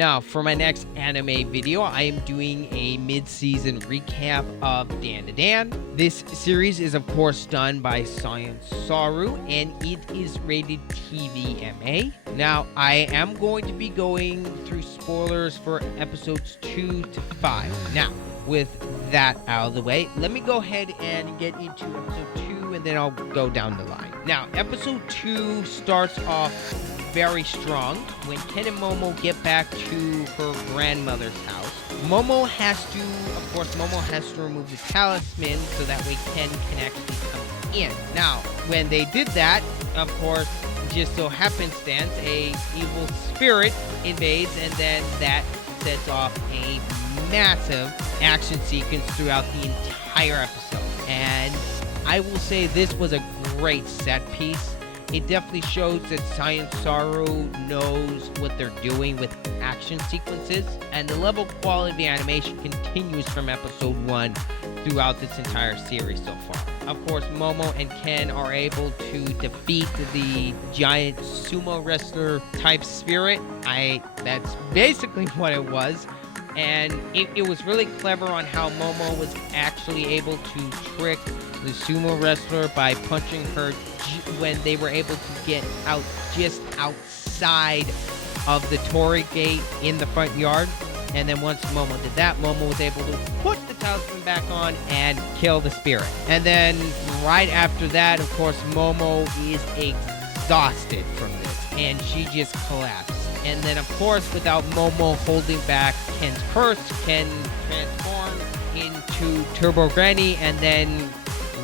Now, for my next anime video, I am doing a mid-season recap of DANDADAN. This series is, of course, done by Science Saru, and it is rated TVMA. Now, I am going to be going through spoilers for episodes 2 to 5. Now, with that out of the way, let me go ahead and get into episode 2, and then I'll go down the line. Now, episode 2 starts off very strong when Ken and Momo get back to her grandmother's house. Momo has to remove the talisman so that way Ken can actually come in. Now, when they did that, of course, just so happenstance, a evil spirit invades, and then that sets off a massive action sequence throughout the entire episode. And I will say this was a great set piece. It definitely shows that Science Saru knows what they're doing with action sequences, and the level of quality of the animation continues from episode 1 throughout this entire series so far. Of course, Momo and Ken are able to defeat the giant sumo wrestler type spirit. That's basically what it was. And it was really clever on how Momo was actually able to trick the sumo wrestler by punching her when they were able to get out just outside of the torii gate in the front yard. And then once Momo did that, Momo was able to put the talisman back on and kill the spirit. And then right after that, of course, Momo is exhausted from this, and she just collapsed. And then, of course, without Momo holding back Ken's purse, Ken transforms into Turbo Granny, and then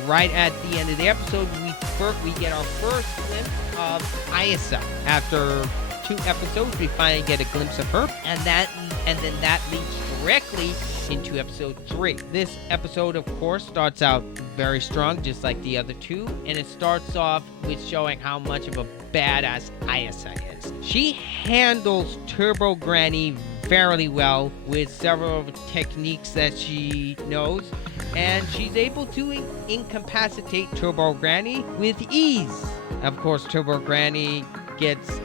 right at the end of the episode, we get our first glimpse of Ayasa. After 2 episodes, we finally get a glimpse of her, and then that leads directly into episode 3. This episode, of course, starts out very strong, just like the other 2, and it starts off with showing how much of a badass Ayasa is. She handles Turbo Granny fairly well with several techniques that she knows, and she's able to incapacitate Turbo Granny with ease. Of course, Turbo Granny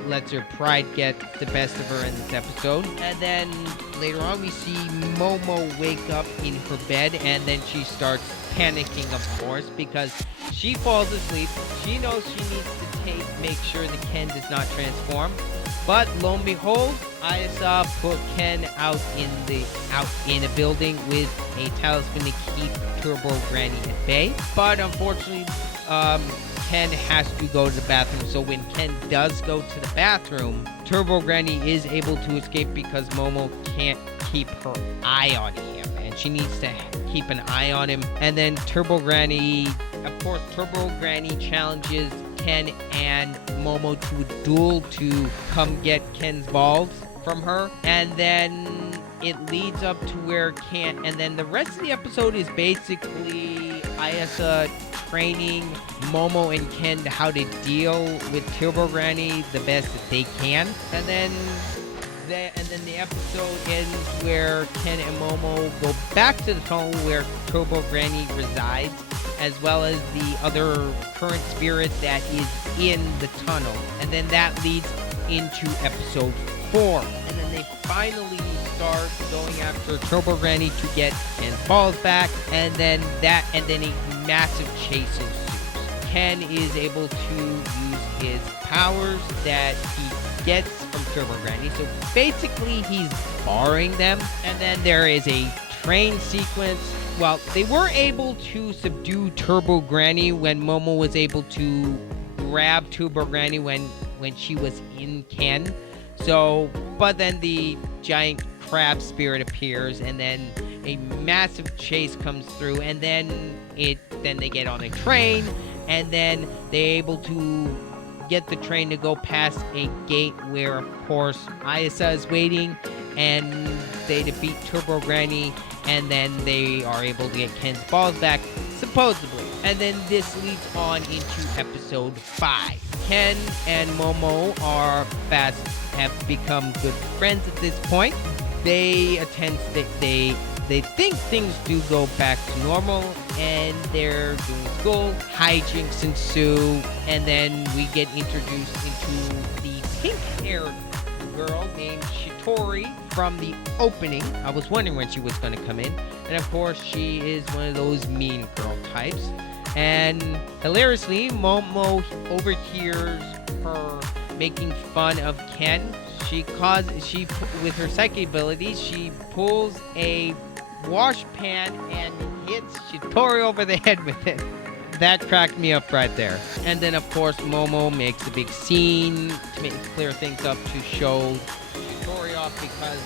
lets her pride get the best of her in this episode. And then later on, we see Momo wake up in her bed, and then she starts panicking, of course, because she falls asleep. She knows she needs to make sure that Ken does not transform. But lo and behold, Ayasa put Ken out in a building with a talisman to keep Turbo Granny at bay. But unfortunately, Ken has to go to the bathroom. So when Ken does go to the bathroom, Turbo Granny is able to escape because Momo can't keep her eye on him, and she needs to keep an eye on him. And then Turbo Granny challenges Ken and Momo to a duel to come get Ken's balls from her. And then it leads up to where Ken, and then the rest of the episode is basically Ayasa training Momo and Ken how to deal with Turbo Granny the best that they can. And then the episode ends where Ken and Momo go back to the tunnel where Turbo Granny resides, as well as the other current spirit that is in the tunnel. And then that leads into episode 4. And then they finally start going after Turbo Granny to get Ken's balls back, and then a massive chase ensues. Ken is able to use his powers that he gets from Turbo Granny, so basically he's borrowing them. And then there is a train sequence. Well, they were able to subdue Turbo Granny when Momo was able to grab Turbo Granny when she was in Ken. So, but then the giant crab spirit appears, and then a massive chase comes through, and then they get on a train, and then they're able to get the train to go past a gate where, of course, Ayasa is waiting, and they defeat Turbo Granny, and then they are able to get Ken's balls back, supposedly. And then this leads on into episode 5. Ken and Momo have become good friends at this point. They think things do go back to normal, and they're doing school. Hijinks ensue, and then we get introduced into the pink-haired girl named Shitori from the opening. I was wondering when she was going to come in. And of course, she is one of those mean girl types. And hilariously, Momo overhears her making fun of Ken. With her psychic abilities, she pulls a wash pan and hits Shitori over the head with it. That cracked me up right there. And then of course Momo makes a big scene to clear things up to show Shitori off because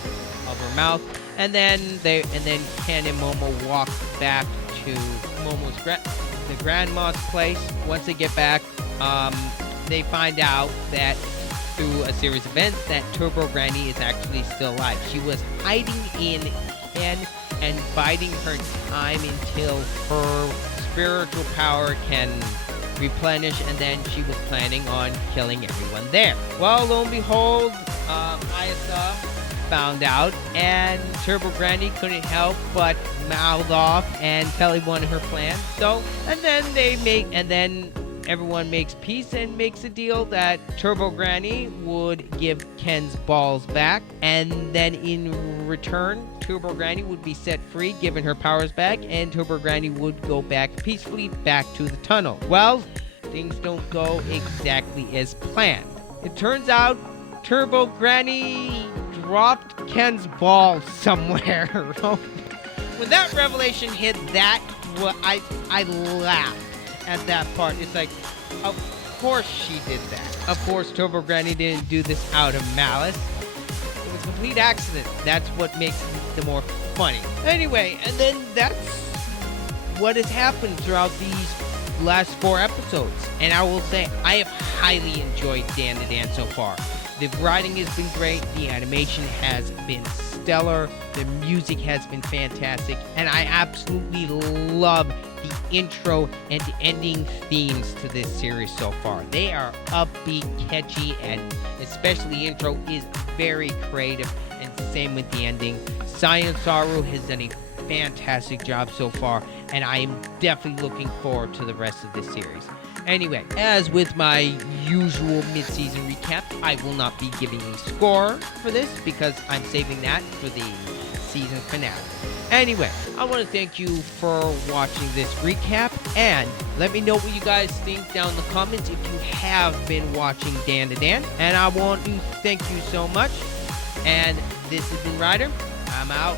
of her mouth. And then Ken and Momo walk back to the grandma's place. Once they get back, they find out that through a series of events that Turbo Granny is actually still alive. She was hiding in Ken and biding her time until her spiritual power can replenish, and then she was planning on killing everyone there. Well, lo and behold, Ayasa found out, and Turbo Granny couldn't help but mouth off and tell everyone her plan. So, and then everyone makes peace and makes a deal that Turbo Granny would give Ken's balls back, and then in return, Turbo Granny would be set free, given her powers back, and Turbo Granny would go back peacefully back to the tunnel. Well, things don't go exactly as planned. It turns out Turbo Granny dropped Ken's balls somewhere. When that revelation hit, I laughed at that part. It's like, of course she did that. Of course, Turbo Granny didn't do this out of malice. It was a complete accident. That's what makes it the more funny. Anyway, and then that's what has happened throughout these last 4 episodes. And I will say, I have highly enjoyed DANDADAN so far. The writing has been great. The animation has been stellar. The music has been fantastic. And I absolutely love the intro and ending themes to this series so far. They are upbeat, catchy, and especially the intro is very creative, and same with the ending. Science Saru has done a fantastic job so far, and I am definitely looking forward to the rest of this series. Anyway, as with my usual mid-season recap, I will not be giving a score for this because I'm saving that for the season finale. Anyway, I want to thank you for watching this recap, and let me know what you guys think down in the comments if you have been watching DANDADAN. And I want to thank you so much. And this has been Ryder. I'm out.